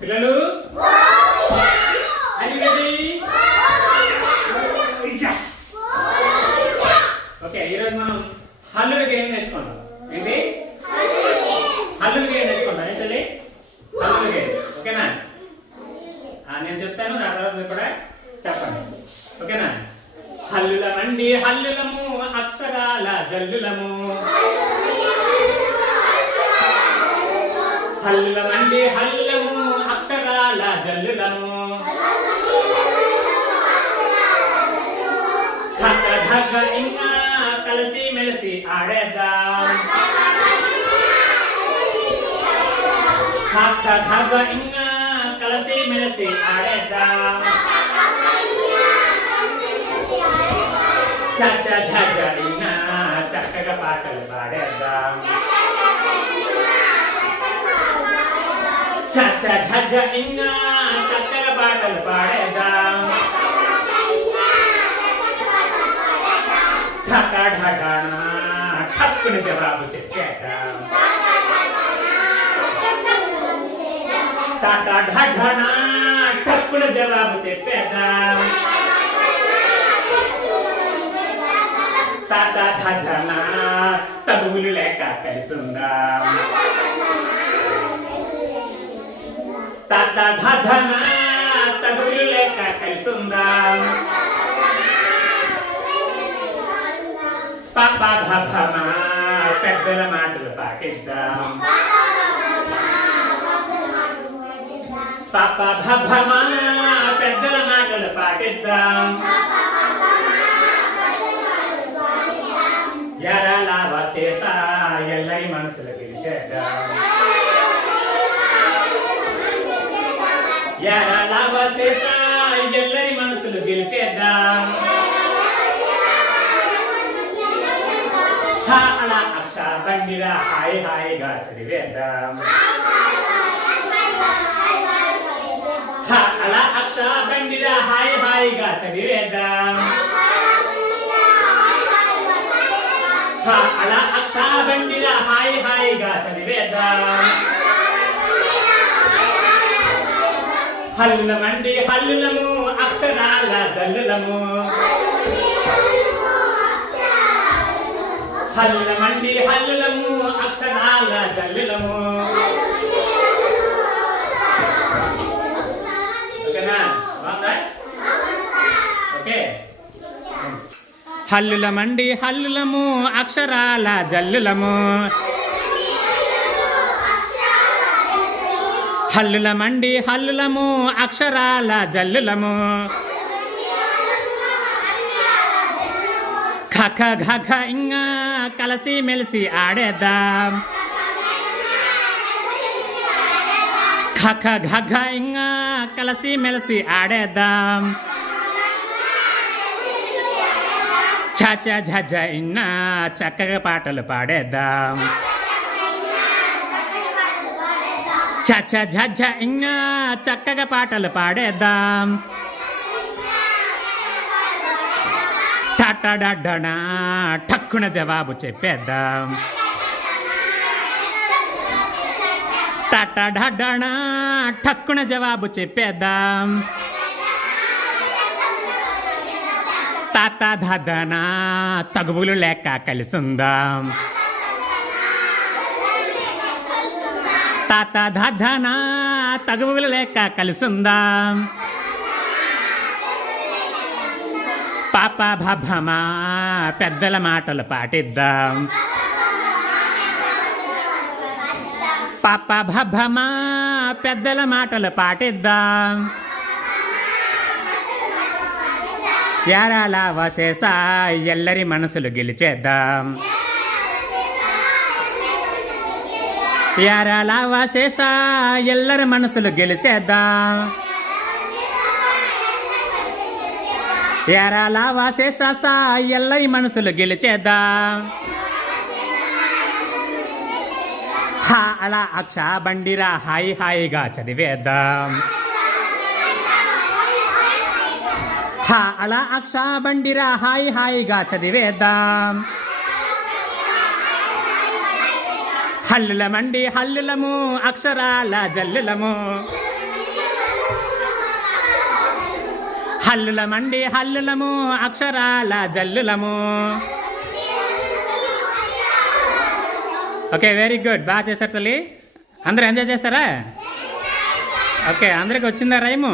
పిల్లలు? ఓకే ఈరోజు మనం హల్లుల గేమ్ నేర్చుకుంటాం ఏంటి? హల్లుల గేమ్ నేర్చుకుంటాం ఏంటండి హల్లుల గేమ్ ఓకేనా? నేను చెప్తాను నా తర్వాత మీరు కూడా చెప్పండి. ఓకేనా? హల్లులమండి హల్లులము అక్షరాల జల్లులము. హల్లులమండి హల్లులము అక్షరాల జల్లులము ధగ ధగ ఇంకా కలిసి మెలిసి ఆడేద్దాం. ధగ ధగ ఇంకా కలిసి మెలిసి ఆడేద్దాం. చచ్చ ఝజ ఇంకా చక్కగా పాటలు పాడేద్దాం. చచ్చ ఝజ ఇంకా చక్కగా పాటలు పాడేద్దాం ఠక ఠకన ఠక్కుని జవాబు చెప్పేద్దాం టాటా ఢఢన ఠక్కున జవాబు చెప్పేద్దాం టాటా ఢఢన తగులు లేక కలిసుందాం టాటా తగులు లేక కలిసుందాం పాప భమ పెద్దల మాటలు పాటిద్దాం. పాప భమ పెద్దల మాటలు పాటిద్దాం. ఎరల వశేష ఎల్లరి మనసులు గెలిచేద్దాం ఎల్లరి మనసులు గెలిచేద్దాం. హ అలా అక్ష బండిరా హాయ్ హాయిగా చదివేద్దాం అలా అక్ష బండిరా హాయ్ హాయిగా చదివేద్దాం అలా అక్ష బండిరా హాయ్ హాయిగా చదివేద్దాం హల్లుల మండి హల్లులము అక్షరాల జల్లులము. హల్లుల మండి హల్లులము అక్షరాల జల్లులము. ఓకేనా? బాగుందా? ఓకే. హల్లుల మండి హల్లులము అక్షరాల జల్లులము. హల్లుల మండి హల్లులము అక్షరాల జల్లులము. ఖఖ ఘఖ ఇంకా కలిసి మెలిసి ఆడేద్దాం. ఖఖ ఘఘ ఇంకా కలిసి మెలిసి ఆడేద్దాం. చచ ఝజ ఇన్నా చక్కగా పాటలు పాడేద్దాం. చచ ఝజ చక్కగా పాటలు పాడేద్దాం. టటడడనా ఠక్కున జవాబు చెప్పేద్దాం. టటడడనా ఠక్కున జవాబు చెప్పేద్దాం. తాత దదనా తగువులు లేక కలిసుందాం. తాత దాదానా తగువులు లేక కలిసుందాం? పాప భమా పెద్దల మాటలు పాటిద్దాం? పాప భమా పెద్దల మాటలు పాటిద్దాం? యారాల వశేష ఎల్లరి మనసులు గెలిచేద్దాం. యారాల వశేష ఎల్లరి మనసులు గెలిచేద్దాం. యారాల వశేష ఎల్లరి మనసులు గెలిచేద్దాం. హా అలా అక్ష బండిరా హాయి హాయిగా చదివేద్దాం. హా అలా అక్ష బండిరా హాయి హాయిగా చదివేద్దాం. హల్లుల మండి హల్లులము అక్షరాల జల్లులము. హల్లుల మండి హల్లులము అక్షరాల జల్లులము. Okay very good. బాగా చేశారు తల్లి. అందరూ ఎంజాయ్ చేస్తారా? ఓకే అందరికి వచ్చిందా రైము?